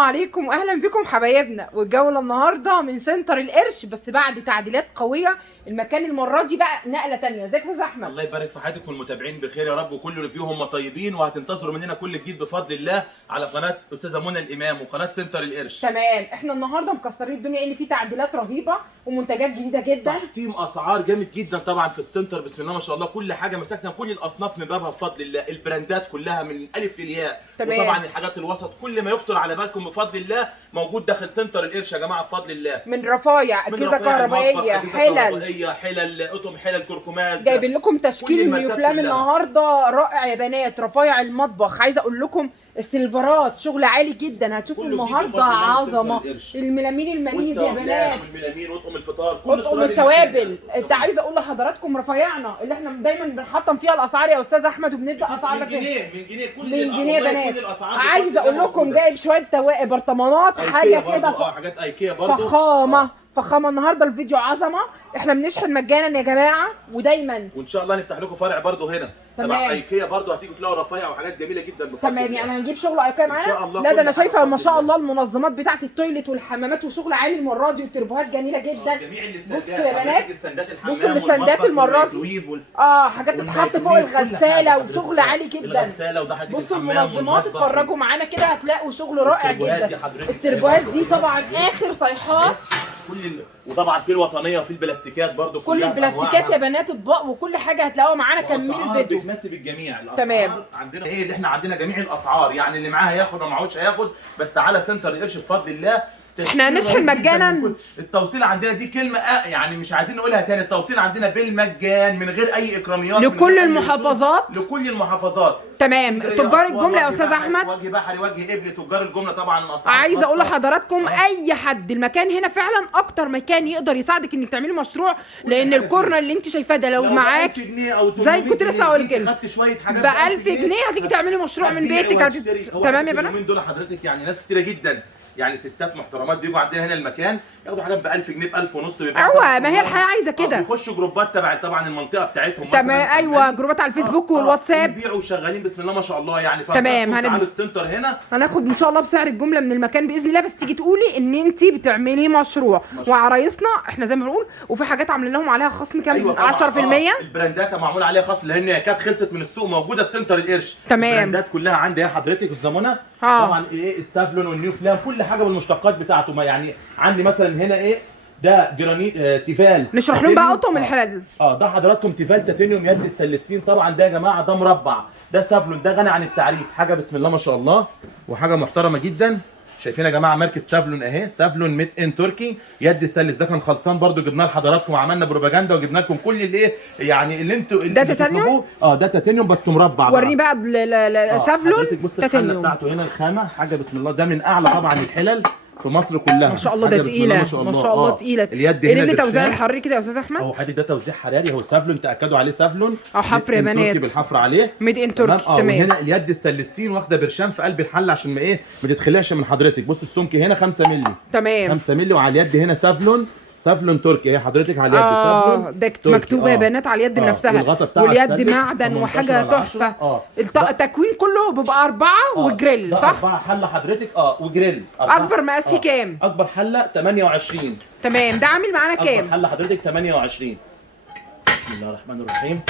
عليكم واهلا بكم حبايبنا. والجوله النهارده من سنتر القرش بس بعد تعديلات قويه. المكان المره دي بقى نقله تانية. ازيك يا استاذ احمد؟ الله يبارك في حياتكم والمتابعين بخير يا رب، وكل ريفيو هم طيبين، وهتنتظروا مننا كل جديد بفضل الله على قناه استاذه منى الامام وقناه سنتر القرش. تمام، احنا النهارده مكسرين الدنيا ان في تعديلات رهيبه ومنتجات جديده جدا. تحطيم اسعار جامد جدا طبعا في السنتر، بسم الله ما شاء الله. كل حاجه مسكنا كل الاصناف من بابها بفضل الله، البراندات كلها من الالف للياء. تمام. وطبعا الحاجات الوسط كل ما يخطر على بالكم بفضل الله موجود داخل سنتر القرش يا جماعه بفضل الله. من رفايع، اجهزه كهربائيه، حلل قطم، حلل كركماز. جايبين لكم تشكيل الميوفلام كلها. النهارده رائع يا بنات. رفايع المطبخ، عايزه اقول لكم السيلفرات شغل عالي جدا. هتشوفوا النهارده عظمه. الميلامين الماليزي يا بنات، والميلامين واطقم الفطار، اطقم التوابل. انت عايزه اقول لحضراتكم رفايعنا اللي احنا دايما بنحطم فيها الاسعار يا استاذ احمد، وبنبدا اسعارنا من جنيه كل من جنيه يا بنات. الاسعار. عايزه اقول لكم جايب شويه برطمانات حاجه كده حاجات ايكيا برضه فخامه. النهارده الفيديو عظمه. احنا بنشحن مجانا يا جماعه ودايما، وان شاء الله نفتح لكم فرع برضه هنا تبع ايكيا برضه، هتيجوا تلاقوا رفايع وحاجات جميله جدا. تمام، يعني هنجيب شغل ايكيا معانا ان شاء الله. لا ده انا شايفه ما شاء الله المنظمات بتاعه التويليت والحمامات وشغل عالي المره دي، وتربوهات جميله جدا. بصوا يا بنات، بصوا الاستندات المره دي حاجات تتحط فوق الغساله وشغل عالي جدا. بصوا المنظمات، اتفرجوا معانا كده هتلاقوا شغل رائع جدا. التربوهات دي طبعا اخر صيحات. وطبعا في الوطنيه وفي البلاستيكات برضو، كل البلاستيكات يا بنات، اطباق وكل حاجه هتلاقوها معانا. كملوا الفيديو. بتناسب الجميع. تمام. عندنا ايه اللي احنا عندنا جميع الاسعار، يعني اللي معاه هياخد وما معهوش هياخد. بس تعالى سنتر القرش بفضل الله احنا هنشحن مجانا. التوصيل عندنا دي كلمه يعني مش عايزين نقولها تاني، التوصيل عندنا بالمجان من غير اي اكراميات لكل المحافظات. لكل المحافظات. تمام. تجار الجمله يا استاذ احمد، وجه بحري وجه ابني، تجار الجمله طبعا الاسعار. عايزه اقول لحضراتكم اي حد، المكان هنا فعلا اكتر مكان يقدر يساعدك انك تعملي مشروع، لان الكورنر اللي انت شايفاه ده لو معاك زي كنت لسه هقول كده ب 1000 جنيه هتيجي تعملي مشروع من بيتك. تمام يا بنات. اليومين دول حضرتك يعني ناس كتيره جدا، يعني ستات محترمات بيجوا عندنا هنا المكان ياخدوا حاجات ب 1000 جنيه ب 1000 ونص. ايوه، ما هي الحياه عايزه كده. بيخشوا جروبات تبع طبعا المنطقه بتاعتهم. تمام. ايوه، جروبات على الفيسبوك والواتساب. بيبيعوا وشغالين بسم الله ما شاء الله يعني. تمام. تعالوا السنتر هنا هناخد ان شاء الله بسعر الجمله من المكان باذن الله. بس تيجي تقولي ان انت بتعملي مشروع وعرايسنا احنا زي ما بنقول، وفي حاجات عاملين لهم عليها خصم كام؟ أيوة 10%. البراندات معمول عليها خصم لان هي كانت خلصت من السوق، موجوده في سنتر القرش. تمام. البراندات كلها عندي حضرتك الزمونه. طبعا ايه السافلون والنيو فلام، كل حاجه بالمشتقات بتاعته. ما يعني عندي مثلا هنا ايه ده جرانيت تيفال. نشرح لهم بقى اطقم الحلال. ده حضراتكم تيفال تيتانيوم يد ستانلستين. طبعا ده يا جماعه ده مربع، ده سافلون، ده غني عن التعريف. حاجه بسم الله ما شاء الله وحاجه محترمه جدا. شايفين يا جماعه ماركه سافلون اهي، سافلون ميد ان تركي يد ستانلس. ده كان خلصان برده، جبناه لحضراتكم وعملنا بروباجندا وجبنا لكم كل اللي ايه يعني اللي انتوا ده تيتانيوم. ده تيتانيوم بس مربع. وريني بقى سافلون تيتانيوم بتاعته هنا الخامه حاجه بسم الله. ده من اعلى طبعا الحلل في مصر كلها. ما شاء الله ده تقيله، ما شاء الله تقيله. اليد هنا اللي توزيع الحراري كده يا استاذ احمد. هو حد ده توزيع حراري، هو سافلون تاكدوا عليه سافلون او حفر يا بنات، بالحفر عليه ميد ان تركي. تمام. هنا اليد ستانلستين واخده برشام في قلب الحله عشان ما ايه ما تتخلعش من حضرتك. بص السمك هنا 5 مللي. تمام. 5 مللي. وعلى اليد هنا سافلون تركي اهي حضرتك على اليد. سافلون ده مكتوبه يا بنات على اليد نفسها. واليد معدن وحاجه تحفه. التكوين كله بيبقى 4 وجريل صح؟ 4 حله حضرتك وجريل. اكبر مقاس فيه كام؟ اكبر حله 28. تمام. ده عامل معانا كام؟ اكبر حله حضرتك 28. بسم الله الرحمن الرحيم.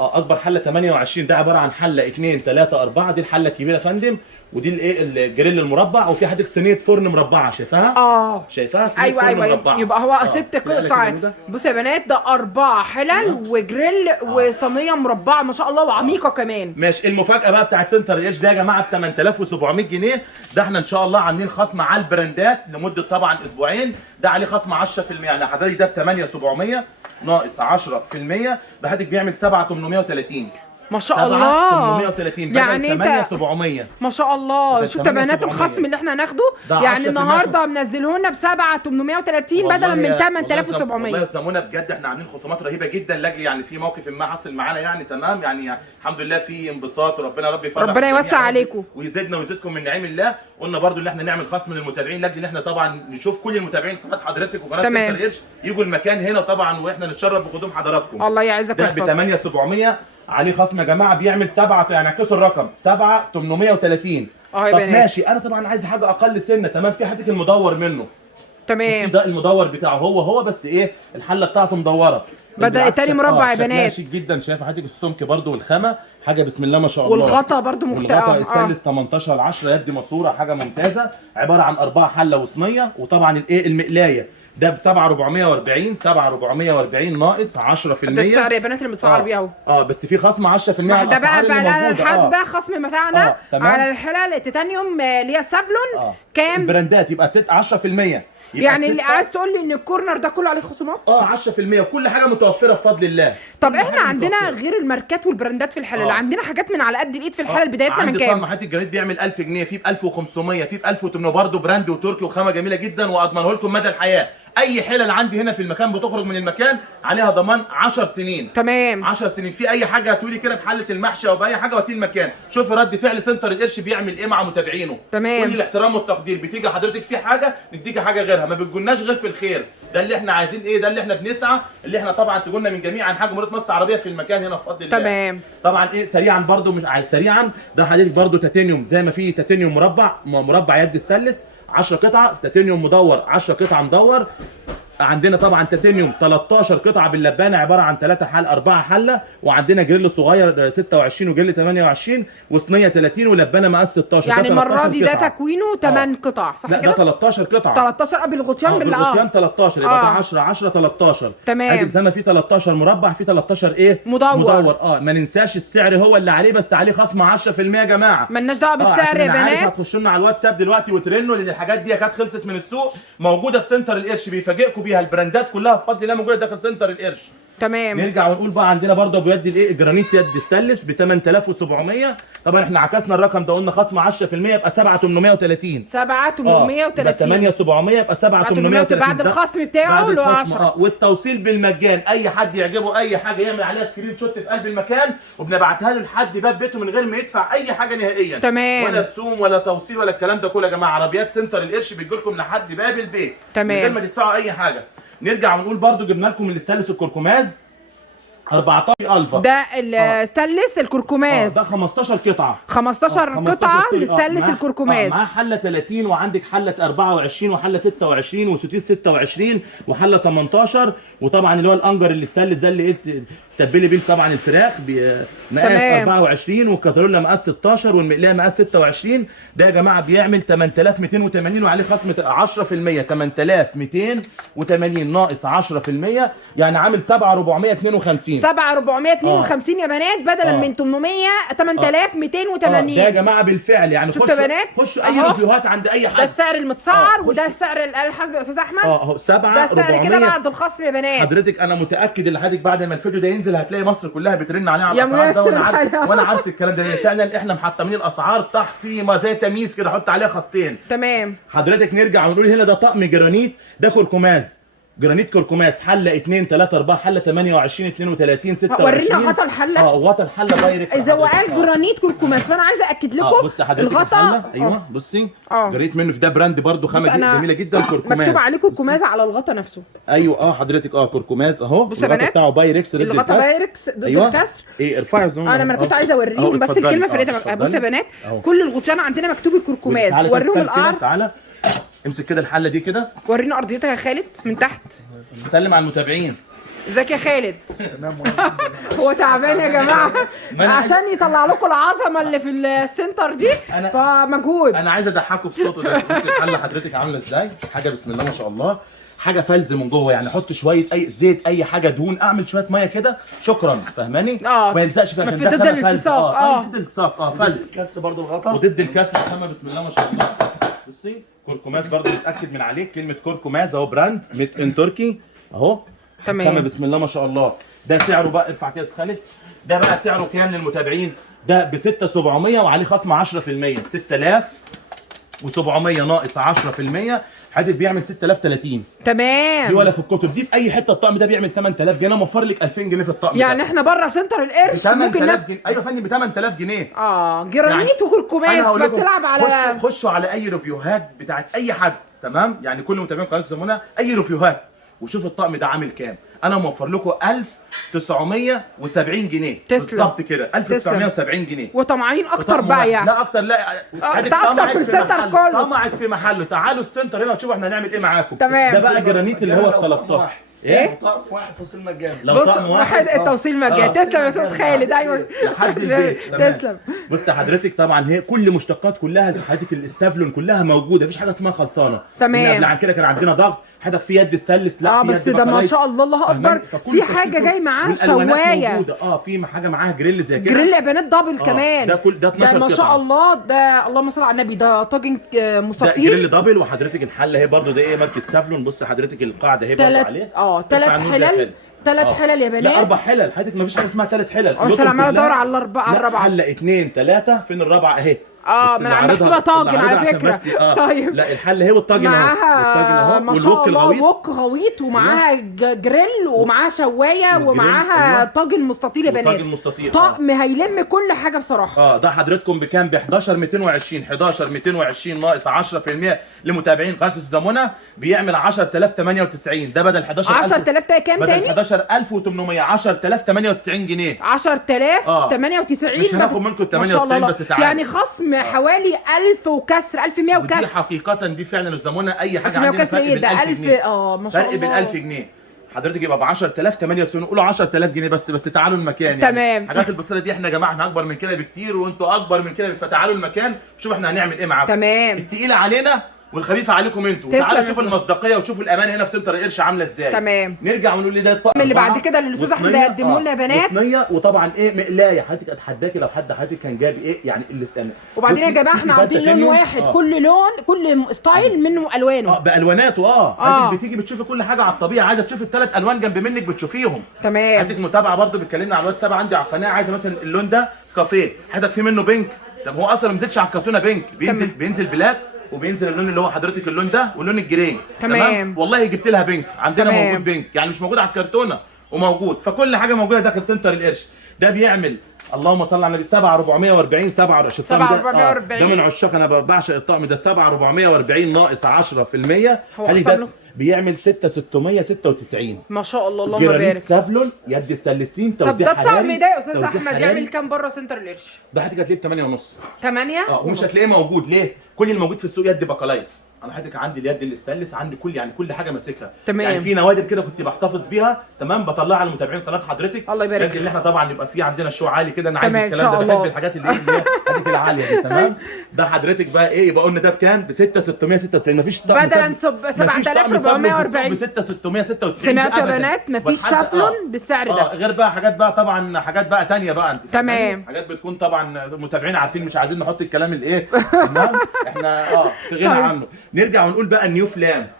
اكبر حله 28. ده عباره عن حله 2 3 4. دي الحله الكبيره يا فندم، ودي الايه الجريل المربع. وفي حضرتك صينيه فرن مربعه شايفاها؟ شايفاها صينيه فرن مربعه. يبقى هو 6 قطع. بصوا يا بنات، ده 4 حلل وجريل وصينيه مربعه ما شاء الله وعميقه كمان. ماشي. المفاجاه بقى بتاعت سنتر القرش ده يا جماعه ب 8700 جنيه. ده احنا ان شاء الله عاملين خصم على البراندات لمده طبعا اسبوعين. ده عليه خصم 10%. يعني حضرتك ده ب 8700 ناقص 10%، ده حضرتك بيعمل 7830. ما شاء الله. 830 يعني انت 8700 ما شاء الله. شفت يا بنات الخصم اللي احنا هناخده؟ يعني النهارده منزله لنا ب 7830 بدلا من 8700. والله يا سمونه بجد احنا عاملين خصومات رهيبه جدا لاجل يعني في موقف ما حصل معانا يعني. تمام يعني الحمد لله في انبساط، وربنا رب يفرح، ربنا يوسع عليكم ويزيدنا ويزيدكم من نعيم الله. قلنا برضو ان احنا نعمل خصم للمتابعين لاجل ان احنا طبعا نشوف كل المتابعين قناه حضرتك وقناه سنتر القرش يجوا المكان هنا طبعا، واحنا نتشرف بقدوم حضراتكم. الله يعزك ويحفظك. ده ب 8700 عليه خصم يا جماعه بيعمل 7 يعني اعكسوا الرقم 7830 اه يا طب بنات ماشي، انا طبعا عايز حاجه اقل سنه، تمام. في حضرتك المدور منه، تمام. ده المدور بتاعه هو بس ايه، الحله بتاعته مدوره. بدأ تاني مربع يا بنات. شيك جدا. شايفه حضرتك السمك برده والخامه حاجه بسم الله ما شاء الله. والغطا برده والغطا ستانلس 18 10 يد ماسوره، حاجه ممتازه. عباره عن 4 حله وصينيه. وطبعا الايه المقلايه ده ب 7440 7440 ناقص 10%. ده السعر يا بنات اللي متسعر بيه اهو. بس في خصم 10% على ده الاسعار اللي موجوده. الحاسبه خصم بتاعنا على الحلال التيتانيوم اللي هي سافلون كام؟ البراندات يبقى 10%. يعني اللي عايز تقول لي ان الكورنر ده كله عليه خصومات؟ 10%، وكل حاجه متوفره بفضل الله. طب احنا عندنا غير الماركات والبراندات في الحلال عندنا حاجات من على قد الايد في الحلال بدايتنا من كام؟ عندي محلات الجرانيت بيعمل 1000 جنيه، في ب 1500، في ب 1800 برضه، براند وتركي وخامه جميله جدا واضمنه لكم مدى الحياه. اي حلل عندي هنا في المكان بتخرج من المكان عليها ضمان 10 سنين. تمام. 10 سنين. في اي حاجه هتقولي كده بحله المحشي او باي حاجه وهاتي المكان. شوفي رد فعل سنتر القرش بيعمل ايه مع متابعينه. تمام. كل الاحترام والتقدير. بتيجي حضرتك في حاجه نديكي حاجه غيرها، ما بتجولناش غير في الخير. ده اللي احنا عايزين ايه، ده اللي احنا بنسعى، اللي احنا طبعا تقولنا من جميع انحاء جمهوريه مصر العربيه في المكان هنا بفضل الله. تمام. طبعا ايه سريعا برده، مش عايز سريعا، ده حضرتك برده تيتانيوم زي ما في تيتانيوم مربع يد ستانلس 10 قطعه، تيتانيوم مدور 10 قطعه مدور. عندنا طبعا تيتانيوم 13 قطعه باللبانه عباره عن 3 حل 4 حله، وعندنا جريل صغير 26 وجريل 28 وصينيه 30 ولبانه مقاس 16. يعني المره دي ده تكوينه 8 قطع صح كده؟ لا ده 13 قطعه. 13 قبل الغطيان بالغطيان 13 يبقى ده 10 10 13. تمام. زي ما في 13 مربع في 13 ايه؟ مدور. ما ننساش السعر هو اللي عليه، بس عليه خصم 10% يا جماعه. مالناش دعوه بالسعر يا بنات. هتخشوا لنا على الواتساب دلوقتي وترنوا، لان الحاجات دي كانت خلصت من السوق، موجوده في سنتر القرش بيفاجئكم بيها. البراندات كلها بفضل الله موجوده داخل سنتر القرش. تمام. نرجع ونقول بقى عندنا برضه ابو يد الايه جرانيت يد ستانلس ب 8700. طبعا احنا عكسنا الرقم ده، قلنا خصم 10% يبقى 7830. 7830 يبقى 8700 يبقى 7830 بعد الخصم بتاعه اللي هو 10. والتوصيل بالمجان. اي حد يعجبه اي حاجه يعمل عليها سكرين شوت في قلب المكان وبنبعتها له لحد باب بيته من غير ما يدفع اي حاجه نهائيا. تمام. ولا رسوم ولا توصيل ولا الكلام ده كله يا جماعه. عربيات سنتر القرش بتجي لكم لحد باب البيت. تمام. من غير ما تدفعوا اي حاجه. نرجع ونقول برضو جبنا لكم الاستانلس الكركماز 14 الفا. ده الستانلس الكركماز ده 15 قطعه. 15 قطعه الستانلس الكركماز. معاه حله 30 وعندك حله 24 وحله 26 وسوتيس 26 وحله 18. وطبعا اللي هو الانجر الستانلس ده اللي تتبلي بيه طبعا الفراخ مقاس 24 والكازرولة مقاس 16 والمقلايه مقاس 26. ده يا جماعه بيعمل 8280 وعليه خصم 10%. 8280 ناقص 10% يعني عامل 7452. 7452 يا بنات بدلا من 800 8280. ده يا جماعه بالفعل يعني. خشوا اي ريفيوهات عند اي حد. ده السعر المتسعر وده السعر الحاسب يا استاذ احمد. اهو 7400 ده السعر كده بعد الخصم يا بنات. حضرتك انا متاكد ان حضرتك بعد ما الفيديو ده ينزل هتلاقي مصر كلها بترن عليه على الاسعار ده، وانا عارف الكلام ده فعلا. احنا محطمين الاسعار تحطيمه زي تمييز كده، حط عليها خطين. تمام. حضرتك نرجع ونقول هنا ده طقم جرانيت، ده كركماز جرانيت كركماز حله 2 3 4 حله 28 32 26. ورينا غطا الحله. غطا الحله دايركت. اذا هو قال جرانيت كركماز فانا عايزه اكد لكم بصي حضرتك الغطا. ايوه بصي جريت منه في ده براند برده خامه جميله جدا كركماز. مكتوب عليه كركماز على الغطا نفسه. ايوه حضرتك كركماز اهو. الغطا بتاعه بايركس ضد الكسر. الغطا بايركس ضد الكسر. ايه ارفعي الزوم. انا كنت عايزه اوريهم بس الكلمه فريده. بصوا يا بنات كل الغطيان عندنا مكتوب الكركماز. وريهم القعر. تعالى امسك كده الحله دي كده. ورينا ارضيتها يا خالد من تحت. سلم على المتابعين. ازيك يا خالد؟ هو تعبان يا جماعه عشان يطلع لكم العظمه اللي في السنتر دي فمجهود. انا عايز اضحكوا بصوته ده. بصي الحله حضرتك عامله ازاي؟ حاجه بسم الله ما شاء الله. حاجه فلز من جوه يعني. حط شويه اي زيت اي حاجه دهون، اعمل شويه ميه كده شكرا. فاهماني؟ ما يلزقش فيها. ضد الالتصاق. ضد الالتصاق فلز. الكسر برضه الغطا. وضد الكسر كمان بسم الله ما شاء الله. بصي كركماز برضه متاكد من عليه كلمه كركماز اهو براند ميد ان تركي اهو. تمام. بسم الله ما شاء الله. ده سعره بقى ارفع كده يا خالد. ده بقى سعره كام للمتابعين؟ ده ب 6700 وعليه خصم 10%. 6700 ناقص 10% حضرتك بيعمل 6030. تمام. دي ولا في الكتب دي في اي حته. الطقم ده بيعمل 8000 جنيه. انا موفر لك 2000 جنيه في الطقم يعني ده. احنا بره سنتر القرش ممكن ناس جنيه. ايوه يا فندم ب 8000 جنيه. جرانيت يعني وكركماز فبتلعب على خشوا على اي ريفيوهات بتاعت اي حد. تمام يعني كل متابعين قناه الزمونه اي ريفيوهات وشوف الطقم ده عامل كام. انا موفر لكم 1970 جنيه بالظبط كده، 1970 جنيه. وطمعين اكتر بقى يعني. لا اكتر، لا اكتر في السنتر كله. طمعك في محله. تعالوا السنتر هنا وشوفوا احنا هنعمل ايه معاكم. تمام. ده بقى جرانيت اللي هو ال 13. ايه؟ طقم واحد توصيل مجاني. لو طقم واحد التوصيل مجاني. تسلم يا استاذ خالد. ايوه لحد البيت. تسلم. بص حضرتك طبعا هي كل مشتقات كلها حضرتك السافلون كلها موجوده، مفيش حاجه اسمها خلصانه. تمام. قبل عن كده كان عندنا ضغط حضرتك في يد ستانلس، لا في بس ده ما شاء الله الله اكبر. في حاجه جاي معاها شوايه. في حاجه معاها جريل زي كده، جريل يا بنات دبل كمان. ده كل ده 12 ما شاء الله. ده اللهم صل على النبي. ده طاجن مستطيل، ده جريل دبل. وحضرتك الحله اهي برده، ده ايه ماركه سافلون. بص حضرتك القاعده اهي برده عليه 3 حلل. 3 حلل يا بنات. لا 4 حلل حضرتك، مفيش حاجه اسمها 3 حلل. انا عماله ادور على الرابعه. حله 2 3 فين الرابعه اهي. ما انا بحسبها طاجن على فكره. طيب لا الحله هي والطاجن اهو. معاها ما شاء الله وok غويط، ومعاها جريل، ومعاها شوايه، ومعاها طاجن مستطيل يا بنات. طاجن مستطيل طقم هيلم كل حاجه بصراحه. ده حضرتكم بكام؟ ب 11220. 11220 ناقص 10% لمتابعين قناه الزمونه بيعمل 10098. ده بدل 11000 كام تاني؟ بدل 11800 10098 جنيه. 10098 مش هناخد منكم 98 بس تعالوا. يعني خصم حوالي 1000 وكسر، 1100 وكسر. ودي حقيقه دي فعلا الزمونه اي حاجه عندنا فرق بين 1000 جنيه. ما شاء الله فرق بين 1000 جنيه حضرتك يبقى ب 10098. قولوا 10000 جنيه بس تعالوا المكان. تمام. يعني حاجات البصيره دي احنا يا جماعه احنا اكبر من كده بكتير، وانتوا اكبر من كده، فتعالوا المكان شوفوا احنا هنعمل ايه معاكم. تمام. التقيله علينا والخفيفه عليكم انتوا. تعالوا شوفوا المصداقيه وشوفوا الامان هنا في سنتر القرش عامله ازاي. تمام. نرجع ونقول لي ده الطقم اللي بعد كده اللي الاستاذ احمد هيقدمه لنا يا بنات. صينيه، وطبعا ايه مقلايه حضرتك. اتحداكي لو حد حضرتك كان جاب ايه يعني اللي استنى. وبعدين يا جماعه احنا عاملين لون واحد. كل لون كل ستايل منه الوانه بالواناته. حضرتك بتيجي بتشوفي كل حاجه على الطبيعه. عايزه تشوفي ال3 الوان جنب منك بتشوفيهم. تمام. حضرتك متابعه برده بتكلمنا على الواتساب عندي على القناه. عايزه مثلا اللون ده كافيه حضرتك في منه بينك. طب هو اصلا ما بينزلش على الكرتونه بينك، بينزل بلاك، وبينزل اللون اللي هو حضرتك اللون ده واللون الجري. تمام. والله جبت لها بينك عندنا. موجود بينك يعني مش موجود على الكرتونه وموجود. فكل حاجه موجوده داخل سنتر القرش. ده بيعمل اللهم صل على النبي 7440. 7440 ده من عشاق انا بعشق الطقم ده. 7440 ناقص 10% ده بيعمل 6696. ما شاء الله اللهم بارك. جرانيت سافلون يد ستانلسين توزيع حراري. طب ده الطقم ده يا استاذ احمد يعمل كام بره سنتر القرش؟ ده حضرتك هتلاقيه ب 8.5. 8 ومش هتلاقيه موجود ليه؟ كل اللي موجود في السوق يد بكالايت. انا حضرتك عندي اليد الاستانلس، عندي كل حاجه ماسكها. تمام. يعني في نوادر كده كنت بحتفظ بيها تمام، بطلعها على متابعين قناه حضرتك. الله يبارك فيك. اللي احنا طبعا يبقى في عندنا شو عالي كده. انا عايز الكلام ده، بحب الحاجات اللي هي حضرتك العاليه دي. تمام. ده حضرتك بقى ايه يبقى قلنا ده بكام؟ ب 6696. مفيش طقم بدلا 7440 ب 6696. سمعتوا يا بنات؟ مفيش سافلون بالسعر ده. غير بقى حاجات بقى طبعا حاجات بقى ثانيه بقى انت. تمام. حاجات بتكون طبعا المتابعين عارفين، مش عايزين نحط الكلام الايه. تمام. احنا في غنى عنه. نرجع ونقول بقى النيو فلام.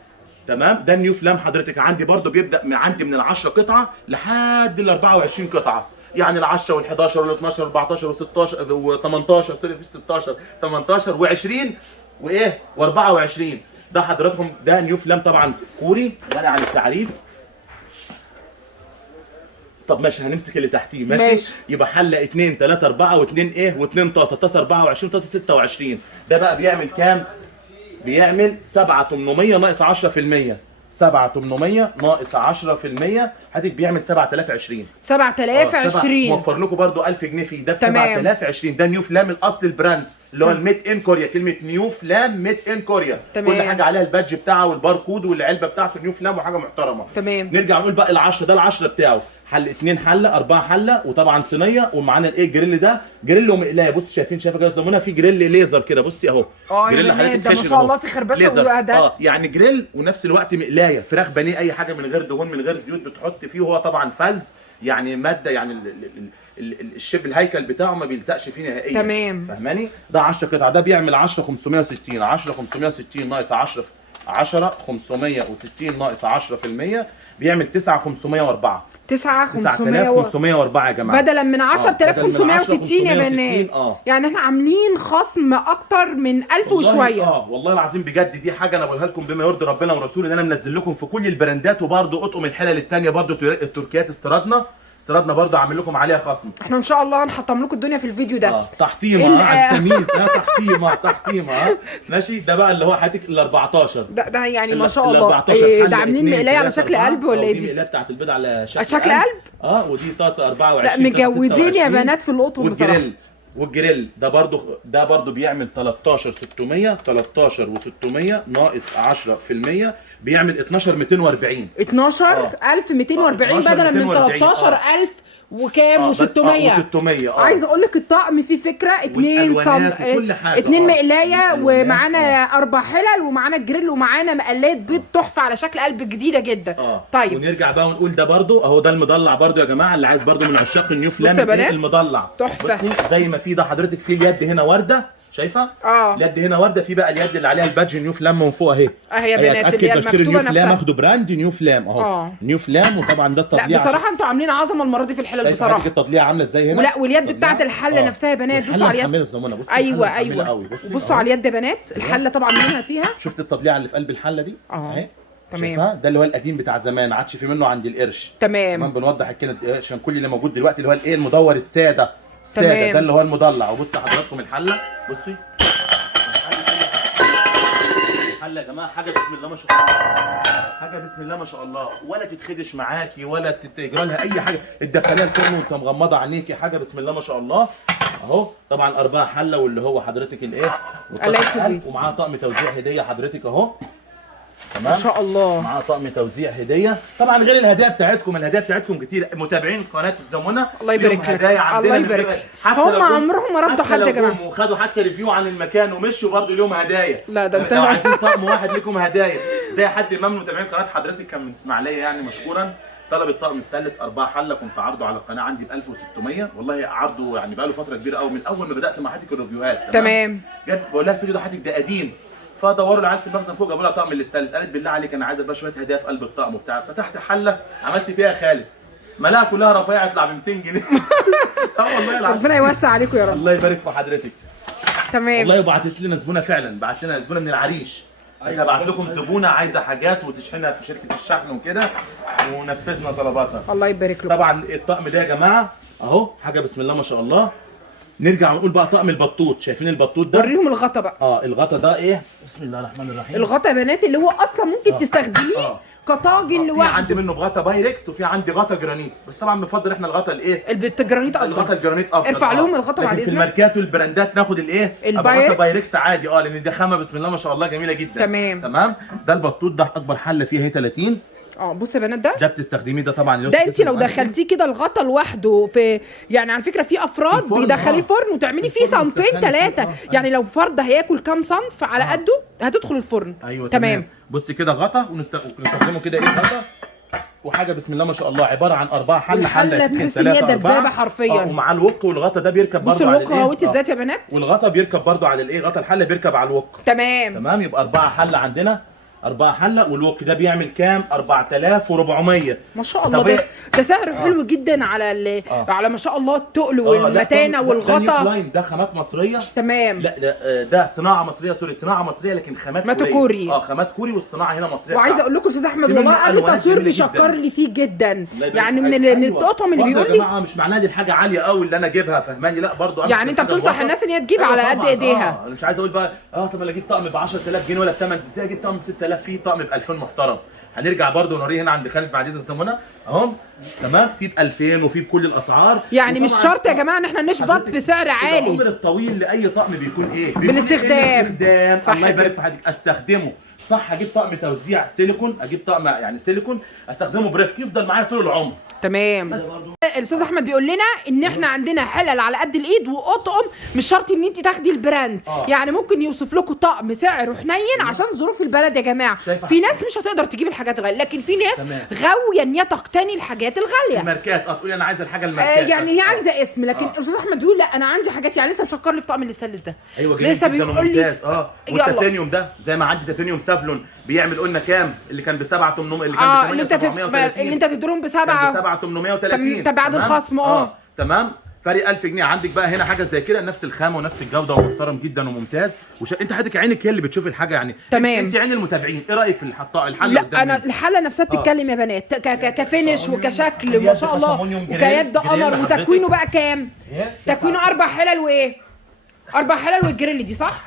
تمام. ده النيو فلام حضرتك عندي برضو بيبدا عندي من ال10 قطعه لحد ال24 قطعه. يعني ال10 وال11 وال12 وال14 وال16 و18 سوري في 16 18 و20 وايه و24. ده حضراتكم ده نيو فلام طبعا كوري غني عن التعريف. طب ماشي هنمسك اللي تحتيه. ماشي. يبقى حله 2 3 4 و2 ايه و2 طاسه 24 طاسه 26. ده بقى بيعمل كام؟ بيعمل 7800 ناقص 10%. 7800 ناقص 10% حضرتك بيعمل 7020. 7020 موفر لكم برضو 1000 جنيه فيه. ده ب 7020. ده نيو فلام الاصل البراند اللي هو الميد ان كوريا. كلمه نيو فلام ميد ان كوريا. كل حاجه عليها البادج بتاعها والباركود والعلبه بتاعته نيو فلام وحاجه محترمه. تمام. نرجع نقول بقى ال10 ده ال10 بتاعه حل 2 حله 4 حله وطبعا صينيه ومعانا الايه الجريل ده جريل ومقلايه. بص شايفه كده الزمونه في جريل ليزر كده. بصي اهو جريل حضرتك ما شاء الله في خربشه وهدى. يعني جريل ونفس الوقت مقلايه فراخ بانيه اي حاجه من غير دهون من غير زيوت بتحط فيه. وهو طبعا فلز يعني ماده يعني الشبه الهيكل بتاعه ما بيلزقش فيه نهائيا. تمام. فاهماني؟ ده 10 قطعه. ده بيعمل 10560. 10560 ناقص 10560 ناقص 10% بيعمل 9504. 9504 يا جماعه بدلا من 10560 يا بنات. يعني احنا عاملين خصم اكتر من 1000 وشويه. والله العظيم بجد دي حاجه انا بقولها لكم بما يرضي ربنا ورسوله ان انا منزل لكم في كل البراندات. وبرده اطقم الحلل الثانيه برده التركيات استيرادنا استيرادنا برضو عامل لكم عليها خصم. احنا ان شاء الله هنحطم لكم الدنيا في الفيديو ده. تحطيمه على التمييز. تحطيمه ماشي. ده بقى اللي هو حياتك ال 14 ده يعني ما شاء الله. 14 ده عاملين مقلايه على شكل قلب ولا ايه؟ دي مقلايه بتاعت البيض على شكل قلب. ودي طاسه 24. لا مجودين يا بنات في القطن بصراحه. والجريل ده برضو بيعمل 13600 13600 ناقص 10% بيعمل 12240. 12240 بدلا من 13000 وكام و600. عايزه اقول لك الطقم فيه فكره 2 مقلايه ومعانا 4 حلل ومعانا الجريل ومعانا مقلات بيض تحفه على شكل قلب جديده جدا. طيب ونرجع بقى ونقول ده برضو اهو، ده المضلع برضو يا جماعه، اللي عايز برضو من عشاق النيو فلام المضلع تحفه. بصي زي ما في ده حضرتك في اليد هنا ورده، شايفه؟ اليد هنا ورده، في بقى اليد اللي عليها البادج نيو فلام من فوق اهي. يا بنات اللي هي المكتوبه نفسها. فلام اخدوا براند نيو فلام اهو. نيو فلام. وطبعا ده التطليع. لا بصراحه انتوا عاملين عظمه المره دي في الحلل بصراحه. التطليع عامله ازاي هنا؟ ولا واليد بتاعت الحله نفسها يا بنات. بصوا على اليد. ايوه بصوا على اليد يا بنات. الحله طبعا منها فيها. شفت التطليع اللي في قلب الحله دي؟ اهي تمام. ده اللي هو القديم بتاع زمان، ما عادش في منه عند القرش. تمام. بنوضح الكلمه عشان كل اللي موجود دلوقتي اللي هو الايه المدور الساده. ده اللي هو المضلع. وبصوا حضراتكم الحله، بصي الحله يا جماعه حاجه بسم الله ما شاء الله، حاجه بسم الله ما شاء الله، ولا تتخدش معاكي ولا تجرى لها اي حاجه، تدخليها الفرن وانت مغمضه عينيكي، حاجه بسم الله ما شاء الله اهو. طبعا 4 حله واللي هو حضرتك الايه ومعاه طقم توزيع هديه حضرتك اهو. تمام ما شاء الله. معاه طقم توزيع هديه طبعا غير الهدايا بتاعتكم. الهدايا بتاعتكم كتير. متابعين قناه الزمونه الله يبارك لك. هدايا عندنا الله يبارك. هم عمرهم ما ردوا حد يا جماعه، وخدوا حتى ريفيو عن المكان ومشوا برضه ليهم هدايا. لا ده انت لو عايزين طقم واحد لكم هدايا زي حد امام متابعين قناه حضرتك كان من اسماعيليه يعني مشكورا، طلب الطقم ستانلس 4 حله، كنت عارضه على القناه عندي ب 1600. والله عرضه يعني بقى له فتره كبيره قوي من اول ما بدات مع حضرتك الريفيوهات. تمام. جت بقول لها الفيديو ده حضرتك ده قديم، فدوروا العيال في المخزن فوق جابوا لها طقم الاستانلس. قالت بالله عليك انا عايزه بقى شويه هدايا في قلب الطقم وبتاع. فتحت حله عملت فيها خالد ملاها كلها رفيعه يطلع ب 200 جنيه. والله العظيم ربنا يوسع عليكم يا رب. الله يبارك في حضرتك. تمام. والله وبعتت لنا زبونه فعلا، بعت لنا زبونه من العريش. احنا بعت لكم زبونه عايزه حاجات وتشحنها في شركه الشحن وكده ونفذنا طلباتها. الله يبارك لكم. طبعا الطقم ده يا جماعه اهو حاجه بسم الله ما شاء الله. نرجع ونقول بقى طقم البطوط. شايفين البطوط ده؟ وريهم الغطا بقى. الغطا ده ايه؟ بسم الله الرحمن الرحيم. الغطا يا بنات اللي هو اصلا ممكن تستخدميه كطاجن لوحده. في عندي منه بغطا بايركس وفي عندي غطا جرانيت، بس طبعا بنفضل احنا الغطا الايه؟ الجرانيت افضل. الغطا الجرانيت افضل. ارفع لهم الغطا بعد اذنك. في الماركات والبراندات ناخد الايه؟ الغطا بايركس عادي لان دي خامه بسم الله ما شاء الله جميله جدا. تمام. ده البطوط ده اكبر حله فيها هي 30. بص يا بنات ده بتستخدميه ده طبعا. ده انت لو دخلتيه كده الغطا لوحده في يعني على فكره في افراد بيدخليه الفرن وتعملي فيه صنفين 3 يعني لو فرد هياكل كام صنف على قده هتدخل الفرن. ايوه تمام. بصي كده غطا ونستخدمه كده ايه غطا وحاجه بسم الله ما شاء الله عباره عن 4 حله تحس ان هي دبابه حرفيا. ومع الوك والغطا ده بيركب برضه على الوك اهوت ازاي يا بنات. والغطا بيركب برضه على الايه غطا الحله بيركب على الوك. تمام. يبقى 4 حله عندنا 4 حله والوك ده بيعمل كام؟ 4400 ما شاء الله. ده سعر حلو جدا على على ما شاء الله التقل والمتانه والغطا. ده خامات مصريه. تمام. لا ده صناعه مصريه، سوري صناعه مصريه لكن خامات كوري. خامات كوري والصناعه هنا مصريه. وعايزه اقول لكم استاذ احمد والله قبل التصوير بيشكر لي فيه جدا يعني من الطقم اللي بيقول لي. يا جماعه مش معناها دي الحاجه عاليه قوي اللي انا اجيبها فهماني، لا برضو يعني انت بتنصح الناس ان هي تجيب على قد ايديها. انا مش عايز اقول بقى طب انا اجيب طقم ب 10000 جنيه ولا ب8 ازاي اجيب طقم ب 6000 فيه طقم ب 2000 محترم. هنرجع برضو نوريه هنا عند خالد بعد اذن الزمونه اهو. تمام. في ب 2000 وفي بكل الاسعار يعني مش شرط يا جماعه ان احنا نشبط في سعر عالي. العمر الطويل لاي طقم بيكون ايه؟ بالاستخدام. الله يبارك في حضرتك. استخدمه صح. اجيب طقم توزيع سيليكون، اجيب طقم يعني سيليكون استخدمه بريفك يفضل معايا طول العمر. تمام. الاستاذ احمد بيقول لنا ان احنا عندنا حلل على قد الايد واطقم مش شرط ان انت تاخدي البراند. يعني ممكن يوصف لكم طقم سعره حنين عشان ظروف البلد يا جماعه. في ناس مش هتقدر تجيب الحاجات الغاليه لكن في ناس غاويه ان هي تقتني الحاجات الغاليه. الماركات تقولي انا عايزه الحاجه الماركات يعني هي عايزه اسم لكن الاستاذ احمد بيقول لا انا عندي حاجات يعني لسه مشكر لي في طقم الاستانلس ده. ايوه جميل لسه جدا وممتاز. والتيتانيوم ده زي ما عندي تيتانيوم سافلون بيعمل قلنا كام اللي كان ب 7800 اللي كان ب 8730 اللي انت تديرهم ب 7830 830 بعد الخصم. تمام. فرق 1000 جنيه. عندك بقى هنا حاجه زي كده نفس الخامه ونفس الجوده ومحترم جدا وممتاز. انت حضرتك عينك هي اللي بتشوف الحاجه يعني. تمام. انت عين المتابعين، ايه رايك في الحله لا انا الحله نفسها بتتكلم يا بنات كفينش وكشكل ما شاء الله وكيد قمر. وتكوينه بقى كام؟ تكوينه 4 حلل وايه؟ 4 حلل والجريل دي صح؟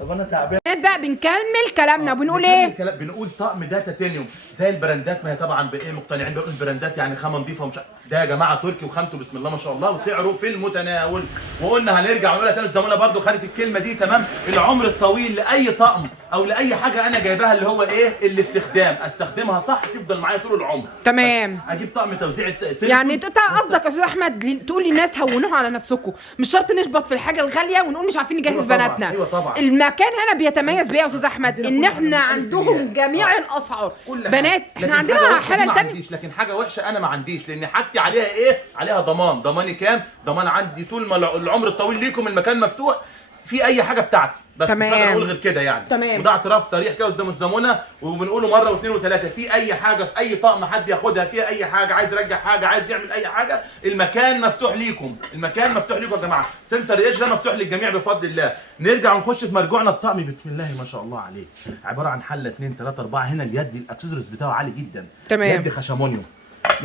طب انا تعبان بقى بنكمل كلامنا بنقول ايه؟ بنقول طقم ده تيتانيوم زي البراندات. ما هي طبعا بايه مقتنعين بيقول البراندات يعني خامه نظيفه ومش ده يا جماعه تركي وخامته بسم الله ما شاء الله وسعره في المتناول. وقلنا هنرجع ونقولها تاني زماننا برده خدت الكلمه دي تمام. العمر الطويل لاي طقم او لاي حاجه انا جايباها اللي هو ايه الاستخدام، استخدمها صح تفضل معايا طول العمر. تمام. اجيب طقم توزيع يعني انت قصدك يا استاذ احمد تقول للناس هونوها على نفسكم، مش شرط نشبط في الحاجه الغاليه ونقول مش عارفين نجهز بناتنا. ايوه طبعا. المكان هنا بيتميز بايه يا استاذ احمد؟ ان احنا عندهم جميع الاسعار. بنات احنا عندنا حلل تاني لكن حاجه وحشه انا ما عنديش لان حاجتي عليها ايه؟ عليها ضمان. ضماني كام؟ ضمان عندي طول ما العمر الطويل ليكم المكان مفتوح في اي حاجه بتاعتي. بس مش هقدر اقول غير كده يعني. تمام. وده اعتراف صريح كده قدام الزمونه وبنقوله مره واثنين وثلاثه. في اي حاجه في اي طقم حد ياخدها فيها اي حاجه عايز يرجع حاجه عايز يعمل اي حاجه المكان مفتوح ليكم. المكان مفتوح ليكم يا جماعه. سنتر ايش ده مفتوح للجميع بفضل الله. نرجع ونخش في مرجوعنا. الطقم بسم الله ما شاء الله عليه عباره عن حله 2 3 4. هنا اليد الاكسسوارز بتاعه عالي جدا. تمام. يد خشمونيوم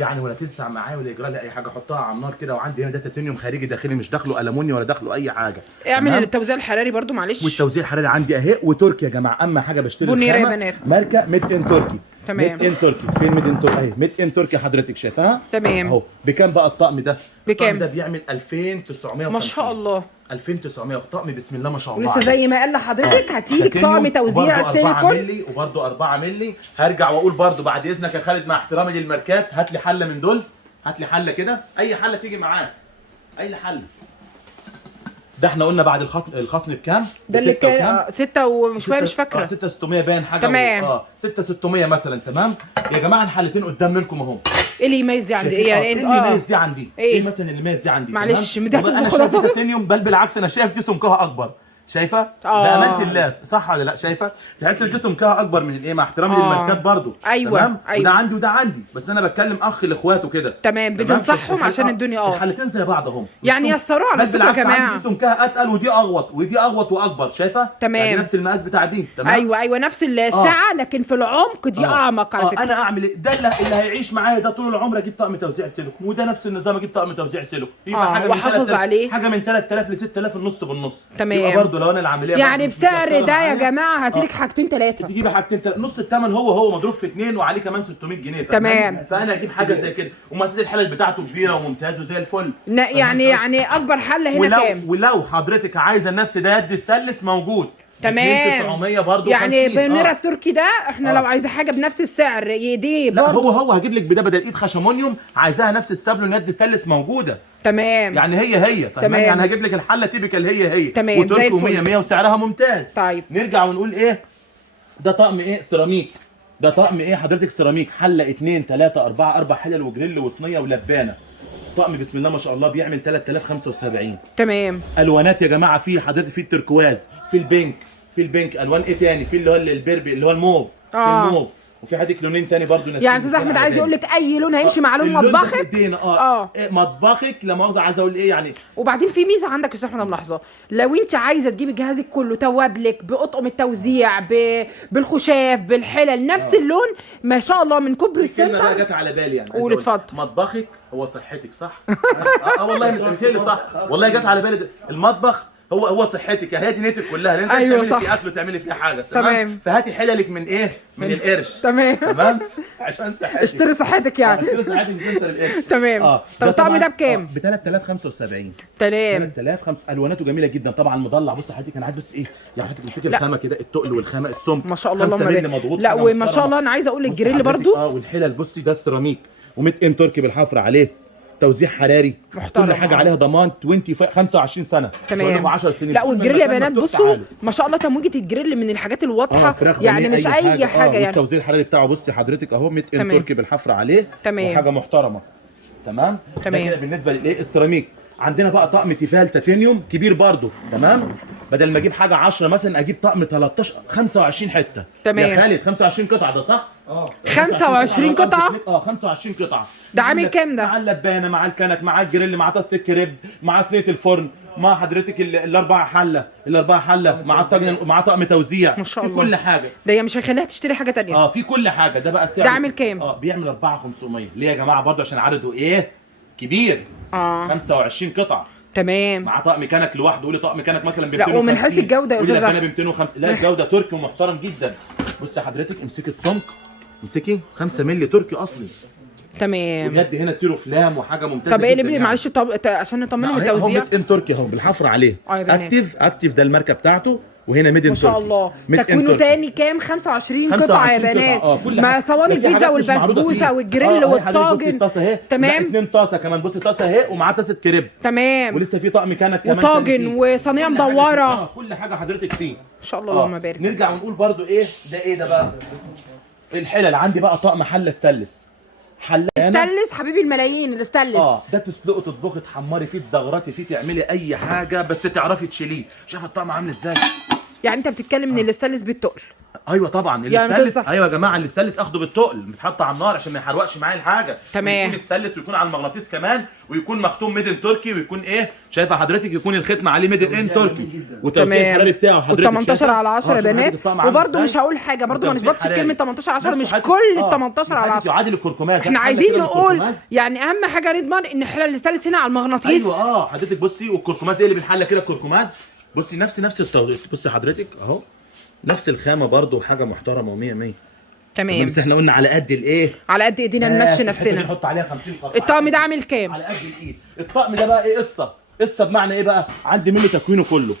يعني ولا تلسع معايا ولا يجرى لي اي حاجه. احطها على النار كده. وعندي هنا ده تيتانيوم خارجي داخلي مش داخله المونيا ولا داخله اي حاجه. اعمل التوزيع الحراري برضو معلش. والتوزيع الحراري عندي اهي. وتركي يا جماعه. اما حاجه بشتري بنيره يا بنات ماركه ميد ان تركي. تمام. ميد ان تركي. فين ميد ان تركي اهي؟ ميد ان تركي حضرتك شايفاها؟ تمام. اهو. بكام بقى الطقم ده؟ بكام؟ الطقم ده بيعمل 2950 ما شاء الله. 2900 طقم بسم الله ما شاء الله. ولسه زي ما قال لحضرتك هتيجي طقم توزيع سيليكون 4 سيليكون مللي وبرده 4 مللي. هرجع واقول برده بعد اذنك يا خالد مع احترامي للماركات هات لي حله من دول. هات لي حله كده اي حله تيجي معاك اي حله. ده احنا قلنا بعد الخصم بكام؟ ده اللي كان 6 وشويه مش فاكره. 6600 باين حاجه. تمام. 6600 مثلا. تمام يا جماعه. الحلتين قدام منكم اهو. ايه اللي يميز دي عندي؟ ايه يعني ايه اللي يميز دي عندي؟ ايه مثلا اللي يميز دي عندي؟ معلش مديت انا شايف تيتانيوم بل بالعكس انا شايف دي سمكها اكبر. شايفه؟ بامانه الله صح ولا لا؟ شايفه؟ تحس ان دي سمكها اكبر من الايه مع احترامي للماركات برضو. ايوه تمام؟ ايوه. وده عندي وده عندي بس انا بتكلم اخ لاخواته كده. تمام. بتنصحهم عشان الدنيا الحالتين زي بعض اهم يعني يسروها على نفسكم يا جماعه. عندي دي سمكها اتقل ودي اغوط ودي اغوط واكبر. شايفه؟ تمام. يعني نفس المقاس بتاع دي. تمام. ايوه نفس السعه لكن في العمق دي اعمق على فكره. انا اعمل ايه؟ ده اللي هيعيش معايا ده طول العمر اجيب طقم توزيع سيليكون. وده نفس النظام اجيب طقم توزيع سيليكون. يبقى حاجه وحافظ عليه حاجه من 3000 ل 6000 النص بالنص. تمام. يبقى برضه لو انا العمليه يعني بسعر ده يا جماعه هاتيلك حاجتين 3 تجيبي حاجتين نص الثمن هو مضروب في 2 وعليه كمان 600 جنيه. تمام. فانا اجيب حاجه زي كده ومسات الحلل بتاعته كبيره وممتاز وزي الفل. يعني اكبر حله هنا كام؟ ولو حضرتك عايزه نفس ده يد ستانلس موجود. تمام. 900 برضه. يعني بنيره التركي ده احنا لو عايزه حاجه بنفس السعر دي لا هو هجيب لك ده بدل ايد خشمونيوم عايزاها نفس السافلون يد ستانلس موجوده. تمام. يعني هي فاهماني؟ يعني هجيب لك الحله تيبيكال هي تمام. وتركي و100 وسعرها ممتاز. طيب نرجع ونقول ايه ده طقم ايه سيراميك. ده طقم ايه حضرتك سيراميك. حله 2 3 4 حلل وجريل وصينيه ولبانه. طقم بسم الله ما شاء الله بيعمل 3075. تمام. الوانات يا جماعه في حضرتك في التركواز في البينك الوان ايه تاني في اللي هو البربي اللي هو الموف. في الموف وفي حضرتك لونين تاني برضه. يعني استاذ احمد عايز يقول لك اي لون هيمشي مع لون مطبخك. مطبخك لا مؤاخذه عايز اقول ايه يعني. وبعدين في ميزه عندك يا استاذ احمد ملاحظه لو انت عايزه تجيبي جهازك كله توابلك باطقم التوزيع بالخشاف بالحلل نفس اللون ما شاء الله من كوبري السنتر. الكلمه بقى جت على بالي يعني. قول اتفضل. مطبخك هو صحتك صح؟ والله مثالي صح. والله جت على بالي المطبخ هو صحتك. هي دي نيتك كلها لان انت أيوة تعملي فيه اكل وتعملي فيه حاجه. تمام. فهاتي حللك من ايه؟ من القرش. تمام. عشان صحتك. اشتري صحتك يعني. اشتري صحتك من سنتر القرش. تمام. طب الطقم ده بكام؟ ب 3075. تمام. 3005 الواناته جميله جدا طبعا مضلع. بص حضرتك انا قاعد بس ايه يعني حضرتك تمسكي الخامه كده التقل والخامه السمك ما شاء الله اللهم بارك. لا وما شاء الله انا عايزه اقول لك الجريل برضو والحلل بصي ده السيراميك و100 ام تركي بالحفر عليه. توزيع حراري محترم. كل حاجه عليها ضمان 25 سنه. تمام. 10 سنين. لا والجريل يا بنات بصوا ما شاء الله تمويجه الجريل من الحاجات الواضحه يعني مش اي حاجه يعني. والتوزيع الحراري بتاعه بصي حضرتك اهو 100 ام تركي بالحفر عليه. تمام. وحاجه محترمه. تمام. ده كده بالنسبه للايه السيراميك. عندنا بقى طقم تيفال تيتانيوم كبير برضو. تمام. بدل ما اجيب حاجه 10 مثلا اجيب طقم 13 25 حته. تمام. يا خالد 25 قطعه ده صح؟ 25 قطعه؟ 25 قطعه. ده عامل كام ده؟ مع اللبانه، مع الكنك، مع الجريل، مع طاسه الكريب، مع صينيه الفرن، مع حضرتك الاربع حله، مع طقم توزيع. ما شاء في الله. كل حاجه. ده هي مش هيخليها تشتري حاجه تانية. في كل حاجه. ده بقى السعر. ده عامل كام؟ بيعمل 4500. ليه يا جماعه برضه؟ عشان عدده ايه؟ كبير. 25 قطعه. تمام. مع طقم كنك لوحده. قولي طقم كنك مثلا ب 250. لا ومن حيث الجوده يا استاذ احمد ب 250. لا الجوده تركي ومحترم جدا. بصي حضرتك امسكي السمك، امسكي 5 مللي تركي اصلي. تمام. بجد هنا سيرو فلام وحاجه ممتازه. طب ايه اللي يعني. معلش عشان نطمنهم التوزيع. هو ميد ان تركي اهو بالحفر عليه. اكتيف ده الماركه بتاعته، وهنا ميد ان تركي. ما شاء الله. تكوينه تاني كام؟ 25 قطعه يا بنات. مع صواني البيتزا والبسبوسه والجريل والطاجن. تمام. 2 طاسه كمان. بصي طاسه اهي ومعاه طاسه كريب. تمام. ولسه في طقم كنك كمان وطاجن وصينيه مدوره. كل حاجه حضرتك فيه. ان شاء الله. اللهم بارك. نرجع ونقول برضو ايه ده بقى؟ الحلل عندي بقى طقم حله ستانلس. استلس حبيبي الملايين الاستلس. ده تسلقه، تطبخي، تحمري فيه، تزغرطي فيه، تعملي اي حاجه بس تعرفي تشيليه. شايفه الطقم عامل ازاي؟ يعني انت بتتكلم ان الاستلس بالتقل. ايوه طبعا الاستانلس. ايوه يا جماعه الاستانلس اخده بالتقل، بيتحط على النار عشان ما يحرقش معايا الحاجه. تمام. يكون استانلس ويكون على المغناطيس كمان، ويكون مختوم ميدن تركي، ويكون شايفه حضرتك يكون الختم عليه ميدن ان تركي، والتوزيع الحراري بتاعه حضرتك 18 على 10 يا بنات. وبرده مش هقول حاجه برده ما نثبتش في كلمه 18 على 10. مش كل ال 18 على 10 يعادل الكركماز. احنا عايزين نقول يعني اهم حاجه نضمن ان حلال الاستانلس هنا على المغناطيس. ايوه حضرتك بصي، والكركماز اللي بالحله كده الكركماز. بصي نفس التوضيح. بصي حضرتك اهو نفس الخامه برضو وحاجه محترمه و100 100. تمام. بس احنا قلنا على قد على قد ايدينا نمشي نفسنا. نحط عليها 50 خط. الطقم ده عامل كام؟ على قد الايد. الطقم ده بقى قصه بمعنى ايه بقى؟ عندي منه تكوينه كله.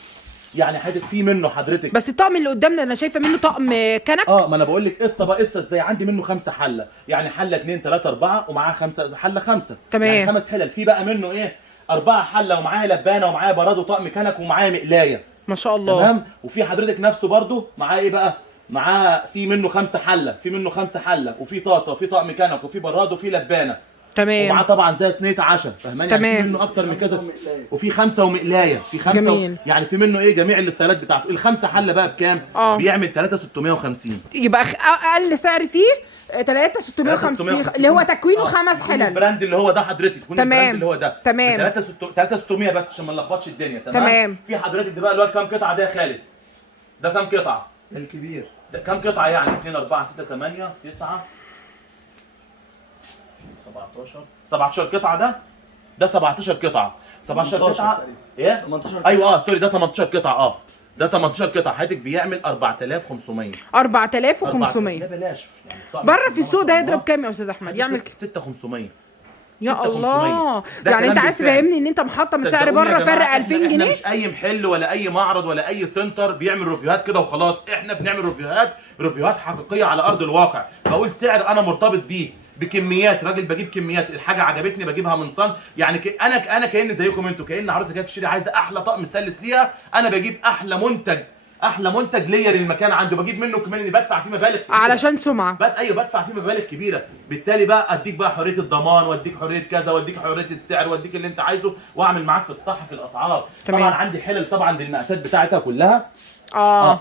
يعني حضرتك في منه حضرتك. بس الطقم اللي قدامنا انا شايفه منه طقم كنك. ما انا بقول لك قصه ازاي. عندي منه 5 حله، يعني حله 2 3 4 ومعاه 5 حله 5. تمام. يعني 5 حلل. في بقى منه 4 حله ومعاه لبانه ومعاه براد وطقم كنك ومعاه مقلايه. ما شاء الله. تمام. وفي حضرتك نفسه برضو معاه بقى؟ معاه في منه 5 حله، وفي طاسه، وفي طقم كنك، وفي براد، وفي لبانه. تمام. ومعاه طبعا زي صينيه عشاء. فاهماني؟ يعني في منه اكتر من كذا. وفي 5 ومقلايه. في 5 جميل. يعني في منه جميع الاستايلات بتاعته. ال5 حله بقى بكام؟ بيعمل 3650. يبقى اقل سعر فيه 3650 اللي هو تكوينه 5 حلل. البراند اللي هو ده حضرتك. تمام. اللي هو ده. تمام. 3600 بس عشان ما نلخبطش الدنيا. تمام. في حضرتك ده بقى اللي هو كام قطعه ده يا خالد؟ ده كام قطعه؟ الكبير ده كام قطعه يعني؟ 2 4 6 8 9 17 قطعه. ده 17 قطعه. 17 قطعه. 18. ايوه سوري، ده 18 قطعه. ده 18 قطعه حضرتك بيعمل 4500. 4500 ده بلاش يعني. بره في السوق ده يضرب كام يا استاذ احمد؟ يعمل 6500. يا الله. يعني انت عايز تفهمني ان انت محطم السعر بره فرق 2000 جنيه؟ احنا مش اي محل ولا اي معرض ولا اي سنتر بيعمل ريفيوهات كده وخلاص. احنا بنعمل ريفيوهات حقيقيه على ارض الواقع. بقول سعر انا مرتبط بيه بكميات. راجل بجيب كميات، الحاجه عجبتني بجيبها من صن. يعني انا كاني زيكم انتوا. كان عروسه جايه تشتري عايزه احلى طقم ستانلس ليها، انا بجيب احلى منتج ليا للمكان عنده. بجيب منه كمان اني بدفع فيه مبالغ كبيرة. علشان سمعه. بدفع فيه مبالغ كبيره. بالتالي بقى اديك بقى حريه الضمان، واديك حريه كذا، واديك حريه السعر، واديك اللي انت عايزه، واعمل معاك في الصح في الاسعار. تمام. طبعا عندي حلل طبعا بالمقاسات بتاعتها كلها.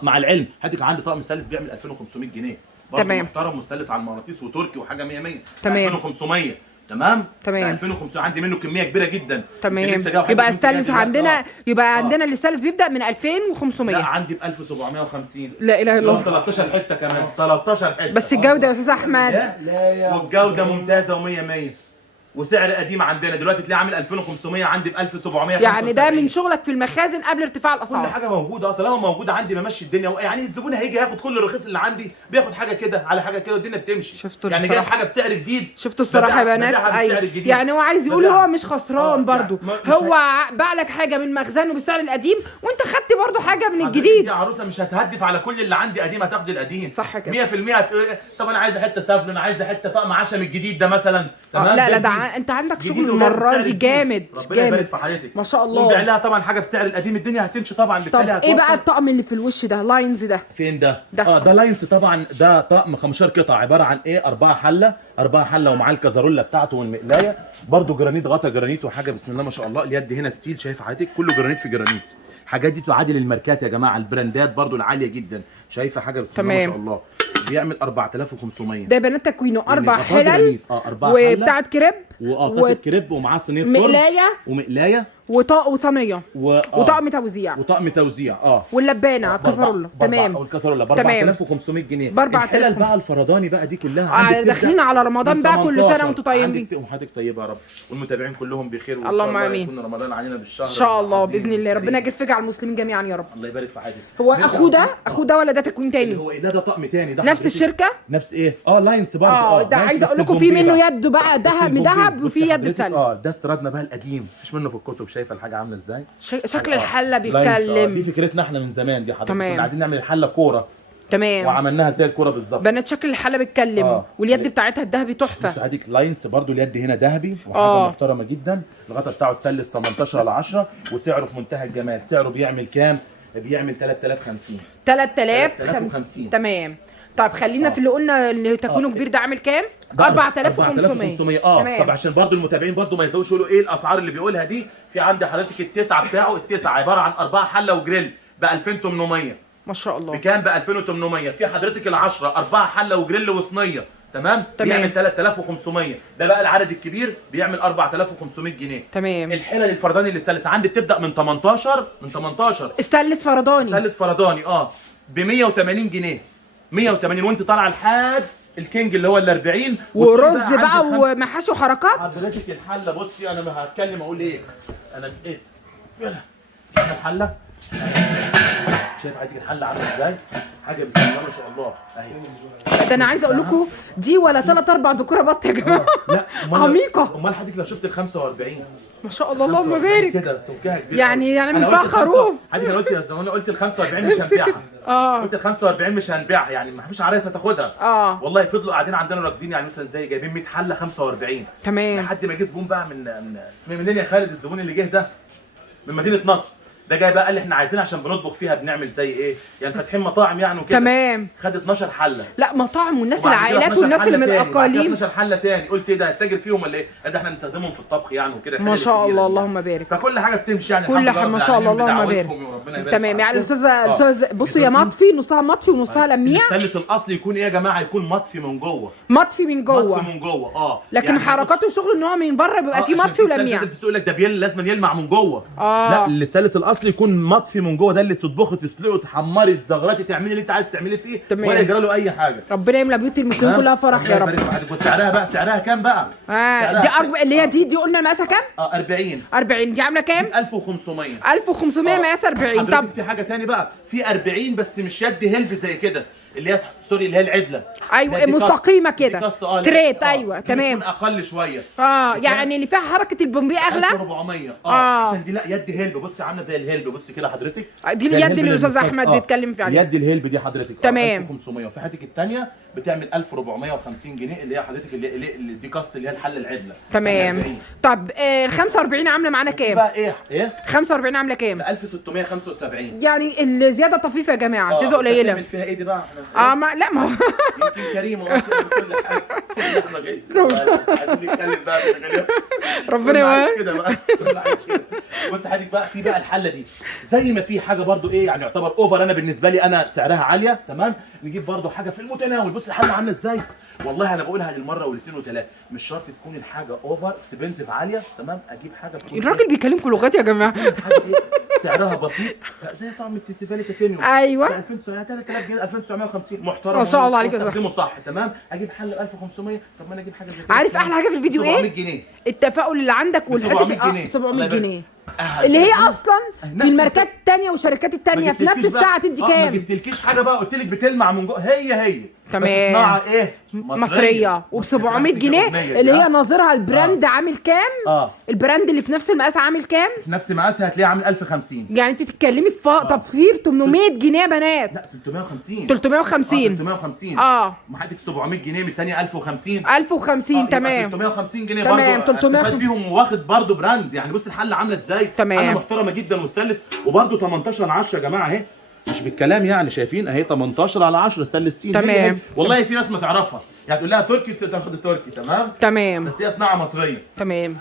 مع العلم حضرتك عندي طقم ستانلس بيعمل 2500 جنيه. تمام. محترم مستانلس على المغناطيس وتركي وحاجه 100 100. تمام. 2500. تمام. 2500 عندي منه كميه كبيره جدا. تمام. يبقى ستانلس عندنا عندنا الستانلس بيبدا من 2500. لا عندي ب 1750. لا اله الا الله. 13 حته كمان. 13 حته. بس الجوده يا استاذ احمد. لا والجوده ممتازه و100 100. وسعر قديم عندنا دلوقتي تلاقيه عامل 2500، عندي ب 1700. يعني ده من شغلك في المخازن قبل ارتفاع الاسعار. كل حاجه موجوده. طالما موجوده عندي بمشي الدنيا. يعني الزبون هيجي ياخد كل الرخيص اللي عندي، بياخد حاجه كده على حاجه كده والدنيا بتمشي. شفتوا يعني جايب حاجه بسعر جديد. شفتوا الصراحه يا بنات؟ ايوه. يعني هو عايز يقول هو مش خسران برضو. هو باع لك حاجه من مخزنه بالسعر القديم، وانت خدت برضو حاجه من الجديد. يا عروسه مش هتهدف على كل اللي عندي قديم، هتاخدي القديم. صح كده 100%. طب انا عايزه حته سافلون، عايزه حته طقم عشم الجديد ده مثلا. تمام. لا ده انت عندك شغل المره دي جامد. ربنا يبارك في حضرتك. ما شاء الله. وبيع لها طبعا حاجه بسعر القديم، الدنيا هتمشي طبعا. بالتالي طب ايه بقى الطقم اللي في الوش ده؟ لاينز ده فين ده؟ ده لاينز طبعا. ده طقم 15 قطعه عباره عن 4 حله ومعاه الكازارولا بتاعته والمقلايه. برده جرانيت، غطا جرانيت وحاجه بسم الله ما شاء الله. اليد هنا ستيل، شايف حضرتك كله جرانيت في جرانيت. الحاجات دي تعادل الماركات يا جماعه، البراندات برضو العاليه جدا. شايفه حاجه بسم الله ما شاء الله، بيعمل 4500. ده بنات تكوينه 4 يعني حلل 4 وبتاعت كريب طاسه كريب ومعاه صينيه فرن ومقلايه وصينيه وطقم توزيع وطقم توزيع واللبانه كسرولة. تمام. والكسرولة ب 4500 جنيه. ب 4000 الحلل بقى الفرداني بقى دي كلها داخلين على رمضان بقى، كل سنه وانتم طيبين. وحضرتك طيبه يا رب، والمتابعين كلهم بخير، اللهم امين. يكون رمضان علينا بالشهر ان شاء الله باذن الله، ربنا يجعل فرج على المسلمين جميعا يا رب. الله يبارك في حياتك. هو اخوه ده ولا ده تكوين تاني؟ هو ايه ده طقم تاني ده نفس الشركه نفس ايه لاينس برضه. ده عايزه اقول لكم في منه يد بقى ذهب وفي يد ستانلس. ده استيرادنا بقى القديم، مفيش منه في الكتب. شايفه الحاجه عامله ازاي؟ شكل الحله بيتكلم. دي فكرتنا احنا من زمان دي حضرتك. تمام. كنا عايزين نعمل الحله كوره. تمام. وعملناها زي الكوره بالظبط. بنات شكل الحله بيتكلم. واليد بتاعتها الذهبي تحفه. بص هديك لاينس برضو، اليد هنا ذهبي وحاجه محترمه جدا. الغطا بتاعه ستانلس 18/10 وسعره في منتهى الجمال. سعره بيعمل كام؟ بيعمل 3050. 3050. تمام. طيب خلينا في اللي قلنا اللي تكوينه كبير ده عامل كام؟ 4500. طب عشان برضو المتابعين برضو ما يزودوش يقولوا ايه الاسعار اللي بيقولها دي. في عندي حضرتك التسعه بتاعه، التسعه عباره عن 4 حله وجريل ب 2800. ما شاء الله. بكام؟ ب 2800. في حضرتك ال10 4 حله وجريل وصينيه. تمام. بيعمل 3500. ده بقى العدد الكبير بيعمل 4500 جنيه. تمام. الحلل الفرداني الاستانلس عندي بتبدا من 18 استانلس فرداني ب 180 جنيه. 180 وانت طالعه لحد الكينج اللي هو ال 40. ورز بقى ومحاشي وحركات. حضرتك الحله بصي انا ما هتكلم اقول ايه. انا لقيت الحله. شايف حضرتك الحله عامله ازاي؟ حاجه بسم الله ما شاء الله اهي. ده انا عايزه اقول لكم دي ولا 3 4 دكوره بط يا جماعه. لا عميقه. امال حضرتك لو شفت ال 45 ما شاء الله اللهم بارك كده سمكها كبير يعني من فيها خروف. حضرتك انا قلت يا زمان قلت ال 45 مش هنبيعها. قلت ال 45 مش هنبيعها يعني ما فيش عرايس هتاخدها. والله فضلوا قاعدين عندنا راكدين يعني مثلا زي جايبين 100 حله 45. تمام. لحد ما جه زبون بقى من اسمه منين يا خالد الزبون اللي جه ده من مدينه نصر. ده جاي بقى قال لي احنا عايزين عشان بنطبخ فيها بنعمل زي ايه؟ يعني فاتحين مطاعم يعني وكده. تمام. خد 12 حله. لا مطاعم والناس العائلات والناس اللي من الاقاليم. 12 حله تاني. قلت ايه ده هتتاجر فيهم ولا ايه؟ ده احنا بنستخدمهم في الطبخ يعني وكده. ما شاء الله اللهم بارك. فكل حاجه بتمشي يعني كل حاجه ما شاء الله اللهم بارك. تمام. يعني الاستاذ بصوا يا مطفي نصها مطفي ونصها لميع. الثلث الاصلي يكون ايه يا جماعه؟ يكون مطفي من جوه. مطفي من جوه. مطفي من جوه لكن يعني حركاته وشغله ان هو من بره بيبقى فيه مطفي ولميع. في يقول لك ده لازم يلمع من جوه. لا الثلث الاصلي يكون مطفي من جوه. ده اللي تطبخي تسلقي تحمري تزغرطي تعملي اللي انت عايز تعملي فيه ولا يجرى له اي حاجه. ربنا يملى بيوت المسلمين كلها فرح يا رب. وسعرها بقى سعرها كام بقى؟ دي اكبر اللي هي دي قلنا مقاسها كام؟ 40 دي عامله كام؟ 1500 مقاس 40. طب في حاجه تاني بقى في 40 بس مش يد هلب زي كده اللي هي سوري اللي هي العدله. ايوه مستقيمه كده ستريت. ايوه تمام. تكون اقل شويه. يعني اللي فيها حركه البومبيه اغلى 1400. عشان دي لا يد هلب. بصي عامله زي الهلب. بصي كده حضرتك دي اليد اللي الاستاذ احمد بيتكلم فيها. يد الهلب دي حضرتك تمام. 1500. وفي حضرتك الثانيه بتعمل 1450 جنيه اللي هي حضرتك اللي دي كاست اللي هي الحله العدله. تمام. طب ال 45 عامله معانا كام؟ بقى ايه 45 عامله كام؟ 1675. يعني الزياده طفيفه يا جماعه. زياده قليله. نعمل فيها ايه دي بقى؟ لا ما هو يمكن كريم كل حاجه. احنا جايين نتكلم بقى ربنا يوفقك كده بقى. بص حضرتك بقى في بقى الحله دي زي ما في حاجه برضو ايه يعني يعتبر اوفر. انا بالنسبه لي انا سعرها عاليه. تمام. نجيب برضو حاجه في المتناول. بص الحله عامله ازاي. والله انا بقولها للمره والاثنين وثلاثه. مش شرط تكون الحاجه اوفر اكسبنسيف عاليه. تمام. اجيب حاجه الراجل بيكلمكم لغات يا جماعه. حاجه ايه سعرها بسيط زي طعم التيفالي تيتانيوم. ايوه 3000 جنيه 2950 محترم ما شاء الله عليك يا صاحبي. صح. تمام. اجيب حل ب 1500. طب ما انا اجيب حاجه زي كده. عارف احلى حاجه في الفيديو ايه؟ 700 جنيه التفاؤل اللي عندك والحته 700 جنيه اللي هي اصلا في الماركات الثانيه والشركات الثانيه في نفس الساعه تدي كام؟ ما جبتلكيش حاجه بقى قلت لك بتلمع من جوه. هي تمام. بس صناعه ايه مصريه وب 700 جنيه اللي هي ناظرها البراند عامل كام؟ البراند اللي في نفس المقاس عامل كام؟ في نفس مقاسها هتلاقيه عامل 1050. يعني انت بتتكلمي في تفصيل 800 جنيه يا بنات. لا 350 350 ما حدك 700 جنيه من الثانيه 1050 تمام 350 جنيه تمام. برضه استفاد بيهم واخد برضه براند. يعني بص الحله عامله ازاي. تمام. حله محترمه جدا وستانلس وبرضه 18/10 يا جماعه اهي مش بالكلام يعني شايفين اهي 18/10 ستانلس ستيل. تمام. والله في ناس ما تعرفها يعني تقول لها تركي تاخد تركي. تمام تمام بس هي صناعه مصريه. تمام